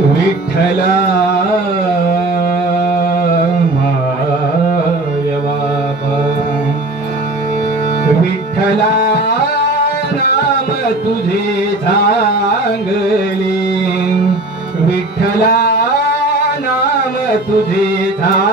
विठ्ठला माय बाबा विठ्ठला नाम तुझे सांगले. विठ्ठला नाम तुझे था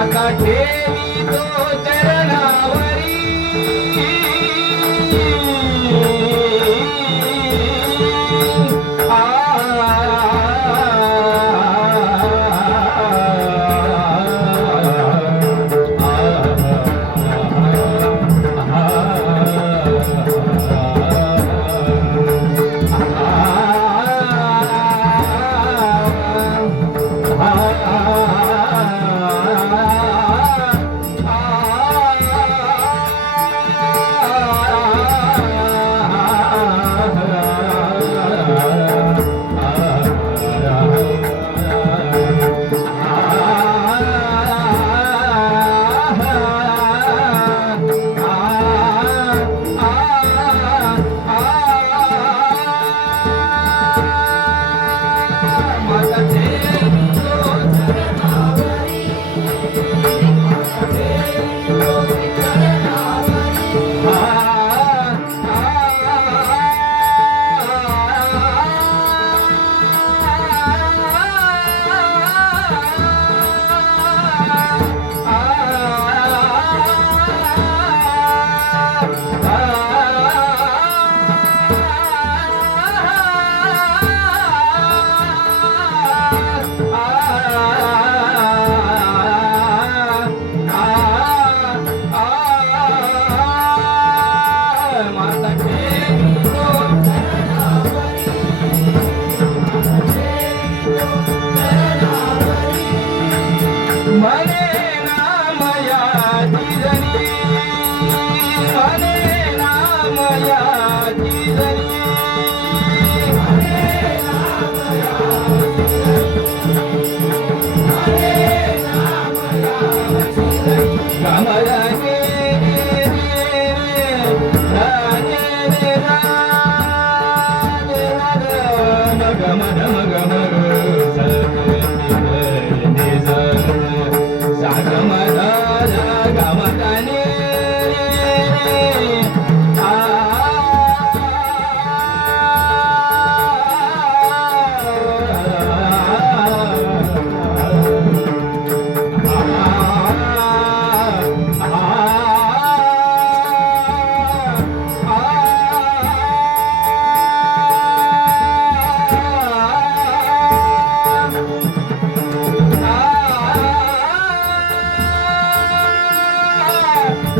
माता तो चरणावर.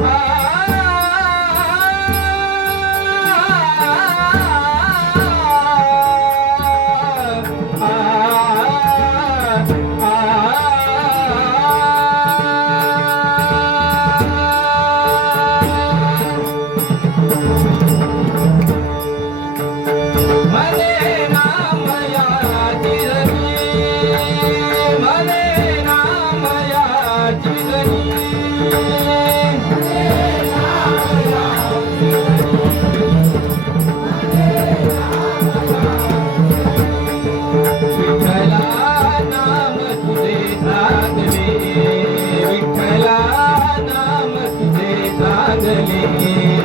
Ah. बदलेंगे